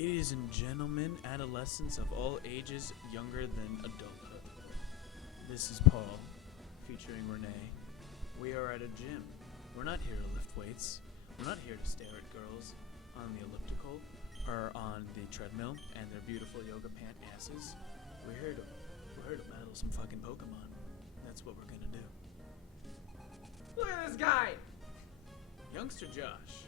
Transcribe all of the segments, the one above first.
Ladies and gentlemen, adolescents of all ages younger than adulthood. This is Paul, featuring Renee. We are at a gym. We're not here to lift weights. We're not here to stare at girls on the elliptical or on the treadmill and their beautiful yoga pant asses. We're here to battle some fucking Pokemon. That's what we're gonna do. Look at this guy! Youngster Josh.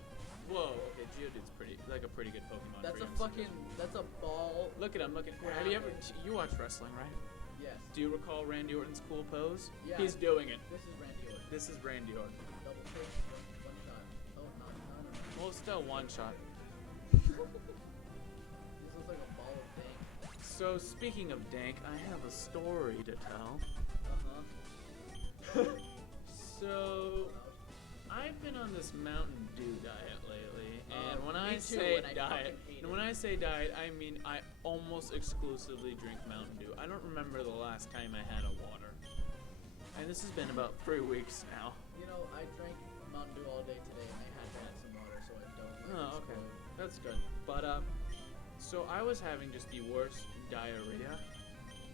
Whoa, okay, Geodude's a pretty good Pokemon. That's for a youngster fucking, Josh. that's a ball. Look at him, have you ever, you watch wrestling, right? Yes. Do you recall Randy Orton's cool pose? Yeah. He's doing it. This is Randy Orton. This is Randy Orton. Double take, one shot. Oh, no. Well, still one shot. This looks like a ball of dank. So, speaking of dank, I have a story to tell. Uh-huh. So, I've been on this Mountain Dew diet lately, and when I me too, say and I diet, fucking hate and when I say diet, I mean I almost exclusively drink Mountain Dew. I don't remember the last time I had a water, and this has been about 3 weeks now. You know, I drank Mountain Dew all day today, and I had to add some water, so I don't. Oh, okay, that's good. But so I was having just the worst diarrhea.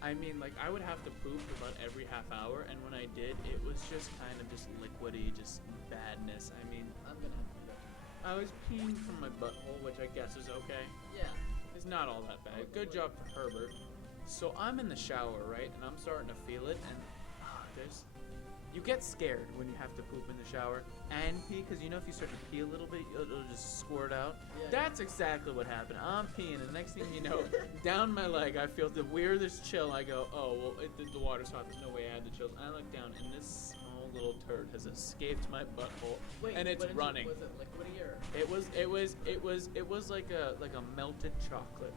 I mean, like, I would have to poop about every half hour, and when I did, it was just kind of just liquidy, just badness. I mean, I'm gonna have to do that too. I was peeing from my butthole, which I guess is okay. Yeah. It's not all that bad. Good job for Herbert. So I'm in the shower, right, and I'm starting to feel it, and you get scared when you have to poop in the shower and pee, because you know if you start to pee a little bit, it'll just squirt out. Yeah. That's exactly what happened. I'm peeing, and the next thing you know, down my leg, I feel the weirdest chill. I go, oh, well, the water's hot. There's no way I had the chills. And I look down, and this small little turd has escaped my butthole, Wait, and it's running. Was it liquidy or? It was like a melted chocolate.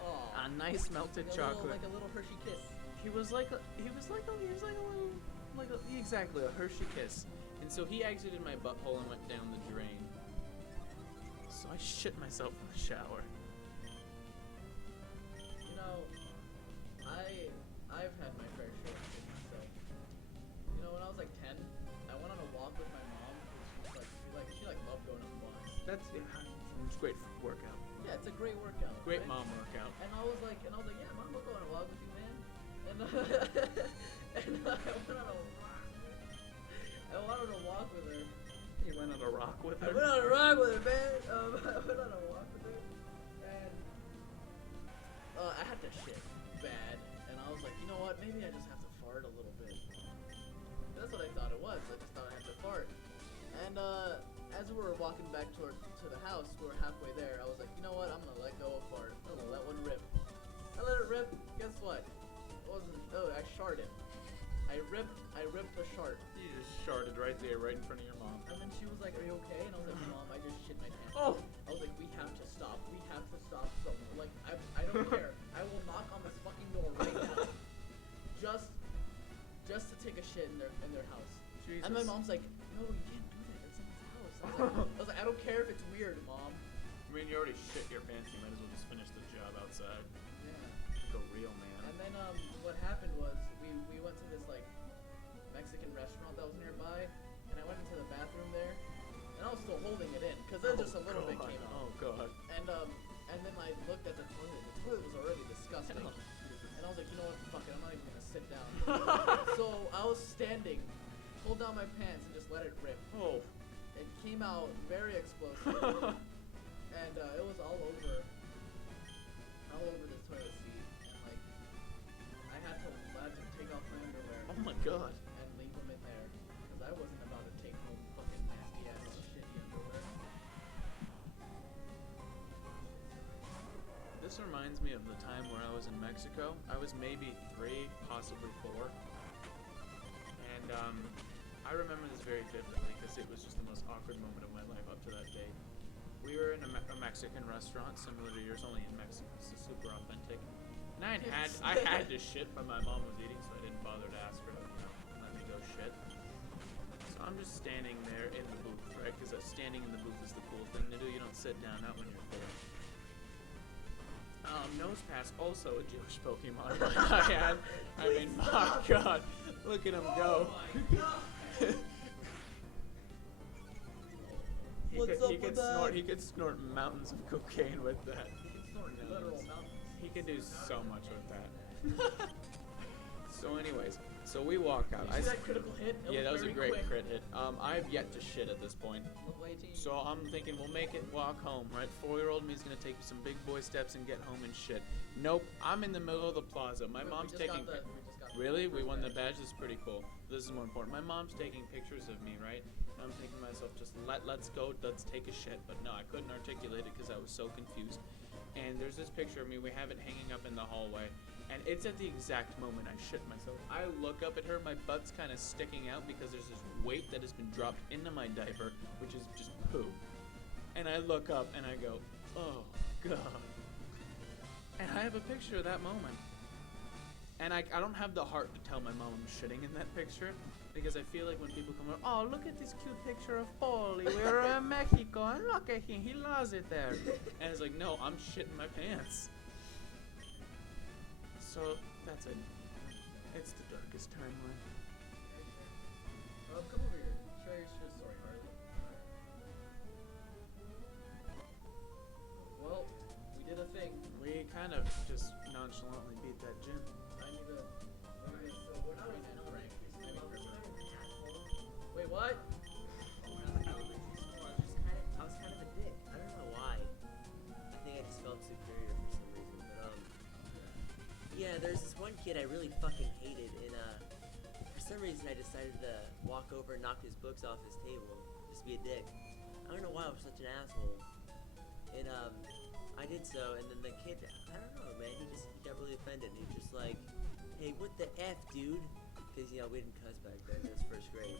Oh. A nice melted chocolate. Like a little Hershey Kiss. He was like a little, exactly, a Hershey Kiss. And so he exited my butthole and went down the drain. So I shit myself in the shower. You know, I've had my fair share of shit myself. You know, when I was like 10, I went on a walk with my mom. She loved going on walks. It's great for workout. Yeah, it's a great workout. Great right? mom workout. And I was like, yeah, mom, we'll go on a walk with you, man. And I went on a walk. I went on a walk with her. You went on a rock with her? I went on a walk with her, man. I went on a walk with her, and I had to shit bad. And I was like, you know what? Maybe I just have to fart a little bit. That's what I thought it was. I just thought I had to fart. And as we were walking back to the house, we were halfway there. I was like, you know what? I'm gonna let go of fart. I'm gonna let one rip. I let it rip. Guess what? It wasn't. Oh, I sharted. I ripped a shart. You just sharted right there, right in front of your mom. And then she was like, are you okay? And I was like, Mom, I just shit my pants. Oh! I was like, we have to stop. We have to stop somewhere. Like, I don't care. I will knock on this fucking door right now. Just to take a shit in their house. Jesus. And my mom's like, no, you can't do that. That's someone's house. I was like, I don't care if it's weird, Mom. I mean, you already shit your pants. You might as well just finish the job outside. Yeah. Like a real man. And then what happened was we went to this like Mexican restaurant that was nearby, and I went into the bathroom there, and I was still holding it in because then just a little bit came out. Oh god. And then I looked at the toilet. The toilet was already disgusting. And I was like, you know what? Fuck it. I'm not even gonna sit down. So I was standing, pulled down my pants, and just let it rip. Oh. It came out very explosive, and it was all over the toilet seat. And like, I had to take off my underwear. Oh my god. And leave them in there because I wasn't about to take home fucking nasty ass shitty underwear. This reminds me of the time where I was in Mexico. I was maybe 3, possibly 4. And I remember this very vividly because it was just the most awkward moment of my life up to that day. We were in a Mexican restaurant similar to yours, only in Mexico. It's super authentic. And I had to shit, but my mom was eating, so I didn't bother to ask her to let me go shit. So I'm just standing there in the booth, right? Because standing in the booth is the cool thing to do. You don't sit down, not when you're full. Nosepass, also a Jewish Pokemon. I mean, my god, look at him go. What's up with that? He could snort mountains of cocaine with that. snoring knows. literal mountains. He could do so much with that. So anyways, so we walk out. You see that critical hit? Yeah, that was a very great quick. crit hit. I've yet to shit at this point. Level 18. So I'm thinking we'll make it walk home, right? 4-year-old me's gonna take some big boy steps and get home and shit. Nope, I'm in the middle of the plaza. My mom's taking. Really? We won the badge. This is pretty cool. This is more important. My mom's taking pictures of me, right? And I'm thinking to myself, just let's go, let's take a shit. But no, I couldn't articulate it because I was so confused. And there's this picture of me. We have it hanging up in the hallway. And it's at the exact moment I shit myself. I look up at her, my butt's kind of sticking out because there's this weight that has been dropped into my diaper, which is just poo. And I look up and I go, oh, God. And I have a picture of that moment. And I don't have the heart to tell my mom I'm shitting in that picture because I feel like when people come up, oh, look at this cute picture of Paulie. We're in Mexico and look at him. He loves it there. And it's like, no, I'm shitting my pants. So that's it. It's the darkest timeline. Come over here. Share your shit story, Harley. Well, we did a thing. We kind of just nonchalantly beat that gym. I need to. So when I was in Wait, what? elementary school, I was kind of a dick. I don't know why. I think I just felt superior for some reason. But yeah, there's this one kid I really fucking hated, and for some reason I decided to walk over and knock his books off his table, just be a dick. I don't know why I was such an asshole. And I did so, and then the kid, I don't know, man, he got really offended. And he was just like, hey, what the F, dude? Because, you know, we didn't cuss back then, it was first grade.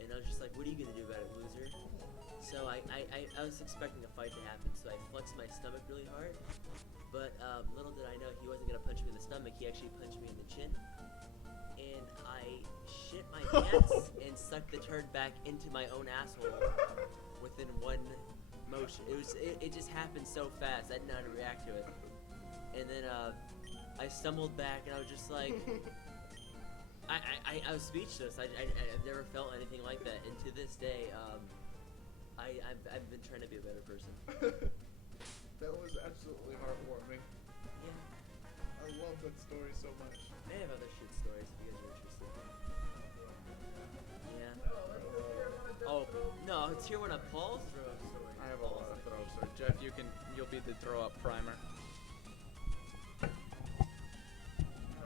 And I was just like, what are you gonna do about it, loser? So I was expecting a fight to happen, so I flexed my stomach really hard. But little did I know he wasn't gonna punch me in the stomach, he actually punched me in the chin. And I shit my pants and sucked the turd back into my own asshole within one motion. It just happened so fast, I didn't know how to react to it. And then I stumbled back and I was just like, I was speechless. I've never felt anything like that, and to this day, I've been trying to be a better person. That was absolutely heartwarming. Yeah. I love that story so much. I have other shit stories if you guys are interested. Yeah. Oh no, it's here one of Paul's throw up stories. I have a lot of throw stories. Jeff, you'll be the throw up primer.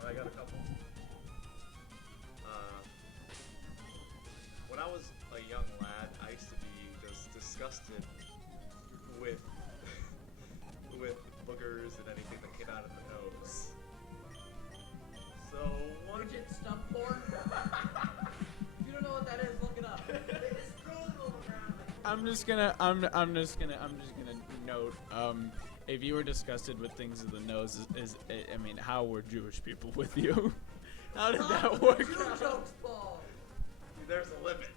I got a couple. When I was a young lad, I used to be just disgusted with with boogers and anything that came out of the nose. So one Widget stump porn? If you don't know what that is, look it up. I'm just gonna note. If you were disgusted with things of the nose, I mean, how were Jewish people with you? How did that work? Jew jokes, Paul. there's a limit.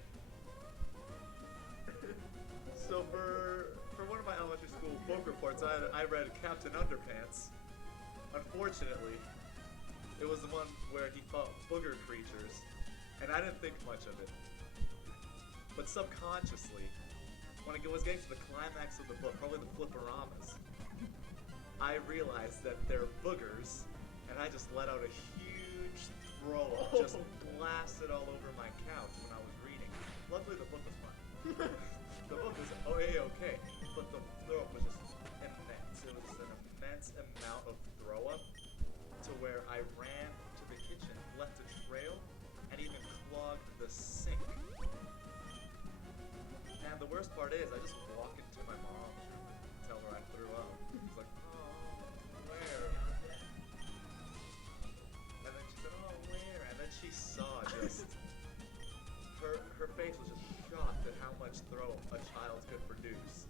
So for one of my elementary school book reports, I read Captain Underpants. Unfortunately, it was the one where he fought booger creatures, and I didn't think much of it. But subconsciously, when it was getting to the climax of the book, probably the flipporamas, I realized that they're boogers, and I just let out a huge throw up, just blasted all over my couch when I was reading. Luckily, the book was fine. The book was okay, but the throw up was just immense. It was an immense amount of throw up to where I ran to the kitchen, left a trail, and even clogged the sink. And the worst part is, I just walk into my mom's room and tell her I threw up. She's like, oh, where? And then she said, oh, where? And then she saw just, her face was just shocked at how much throw a child could produce.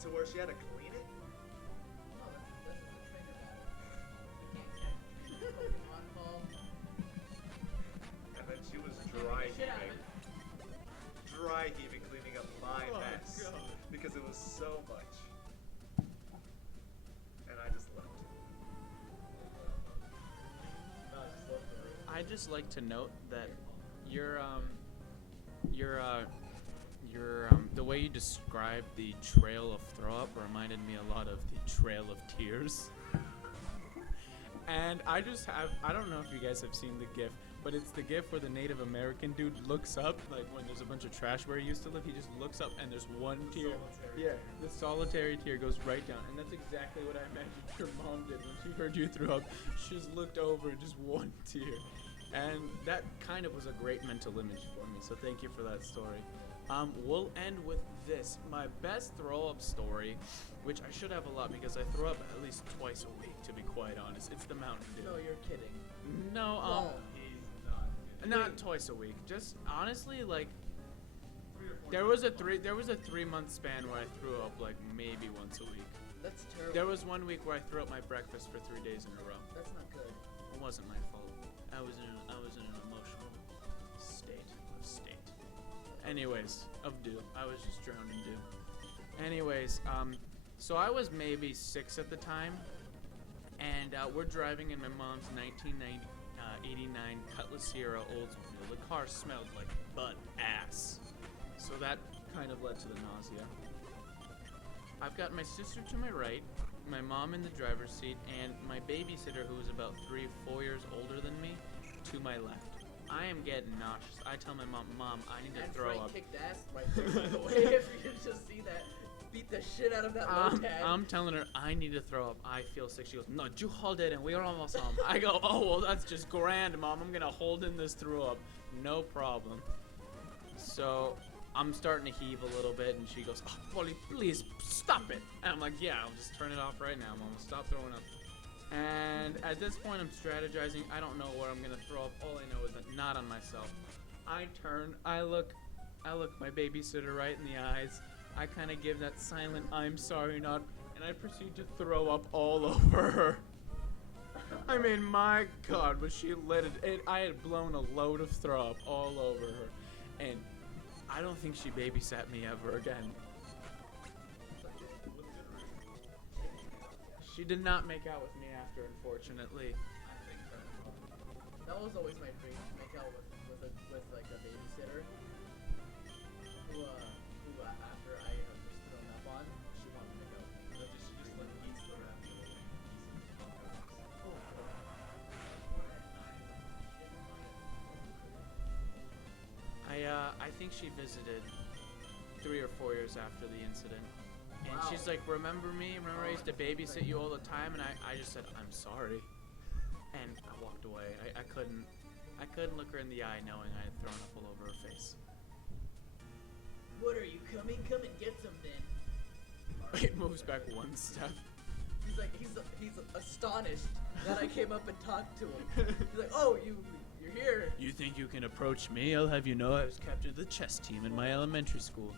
To where she had to clean it. And then she was dry heaving, cleaning up my mess. God. Because it was so much. And I just left. No, I just left the room. I just like to note that your the way you described the trail of throw up reminded me a lot of the Trail of Tears. And I don't know if you guys have seen the GIF, but it's the GIF where the Native American dude looks up, like when there's a bunch of trash where he used to live, he just looks up and there's one tear. Yeah, the solitary tear goes right down. And that's exactly what I imagined your mom did when she heard you throw up. She just looked over and just one tear. And that kind of was a great mental image for me, so thank you for that story. We'll end with this. My best throw-up story, which I should have a lot because I throw up at least twice a week, to be quite honest. It's the Mountain Dew. No, you're kidding. No, No. He's not twice a week. Just honestly, like, there was a 3-month span where I threw up like maybe once a week. That's terrible. There was 1 week where I threw up my breakfast for 3 days in a row. That's not good. It wasn't my fault. I was in an emotional state. Anyways, of dew. I was just drowned in dew. Anyways, so I was maybe 6 at the time, and we're driving in my mom's 1989 Cutlass Sierra Oldsmobile. The car smelled like butt ass, so that kind of led to the nausea. I've got my sister to my right, my mom in the driver's seat, and my babysitter, who is about 3-4 years older than me, to my left. I am getting nauseous. I tell my mom, I need to throw Frank up. kicked ass right there, by the way, if you could just see that. Beat the shit out of that moped. I'm telling her, I need to throw up. I feel sick. She goes, no, you hold it, and we are almost home. I go, oh, well, that's just grand, Mom. I'm going to hold in this throw up. No problem. So I'm starting to heave a little bit, and she goes, oh, Polly, please stop it. And I'm like, yeah, I'll just turn it off right now, Mom. Stop throwing up. And at this point, I'm strategizing. I don't know where I'm going to throw up. All I know is that not on myself. I turn. I look my babysitter right in the eyes. I kind of give that silent I'm sorry nod, and I proceed to throw up all over her. I mean, my God, was she lit it. I had blown a load of throw up all over her, and I don't think she babysat me ever again. She did not make out with me after, unfortunately. That was always my dream, to make out with like a babysitter who after I have just thrown up on, she wanted to make out. But did she just let Heath throw it after the I think she visited 3 or 4 years after the incident. And Wow. she's like, remember me? Remember I used to babysit you all the time? And I just said, I'm sorry. And I walked away. I couldn't look her in the eye knowing I had thrown up all over her face. What are you coming? Come and get some then. It moves back one step. He's like, he's astonished that I came up and talked to him. He's like, oh, you're here. You think you can approach me? I'll have you know I was captain of the chess team in my elementary school.